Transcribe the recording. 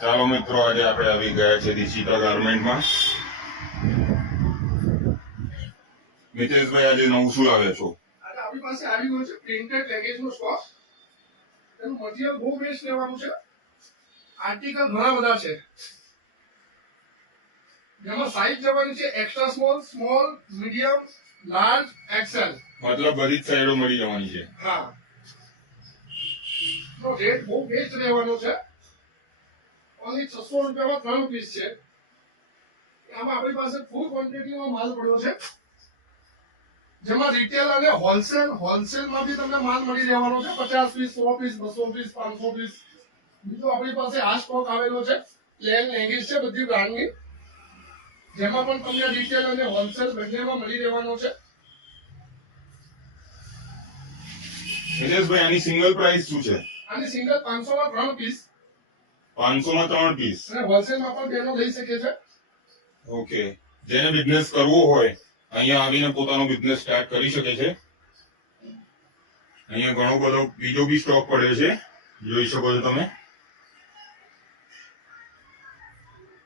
ચાલો મિત્રો, આજે આપણે આવી ગયા છે દિશિકા ગાર્મેન્ટમાં. મિતેશભાઈ, આજે નવું શું લાવે છો? આજે આપણી પાસે આવી ગયું છે પ્રિન્ટેડ લેગિંગ્સનો સ્ટોક. એનું મટીરિયલ બહુ બેસ્ટ લેવાનું છે. આર્ટિકલ ઘણા બધા છે, જેમાં સાઇઝ જવાની છે extra small, small, medium, large, XL. મતલબ બધી જ સાઈડો મળી જવાની છે. હા, તો રેટ બહુ બેસ્ટ રહેવાનો છે. ઓનલી 600 રૂપિયામાં 3 પીસ છે. આમાં આપણી પાસે ફૂલ ક્વોન્ટિટીમાં માલ પડ્યો છે, જેમાં રિટેલ અને હોલસેલમાં બી તમને માલ મળી રહેવાનો છે. 50 પીસ, 100 પીસ, 200 પીસ, 500 પીસ. બીજું આપણી પાસે આ સ્ટોક આવેલો છે પ્લેન લેગિંગ્સ છે બધી બ્રાન્ડની, જેમાં પણ તમને રિટેલ અને હોલસેલ બંનેમાં મળી રહેવાનો છે. મિતેશભાઈ, આની સિંગલ પ્રાઇસ શું છે? આની સિંગલ 500 માં 3 પીસ, 500 માં 3 પીસ. અને હોલસેલમાં પણ બેનો લઈ શકે છે. ઓકે, જેને બિઝનેસ કરવો હોય અહીંયા આવીને પોતાનો બિઝનેસ સ્ટાર્ટ કરી શકે છે. અહીંયા ઘણો બધો બીજો બી સ્ટોક પડ્યો છે, જોઈ શકો છો તમે.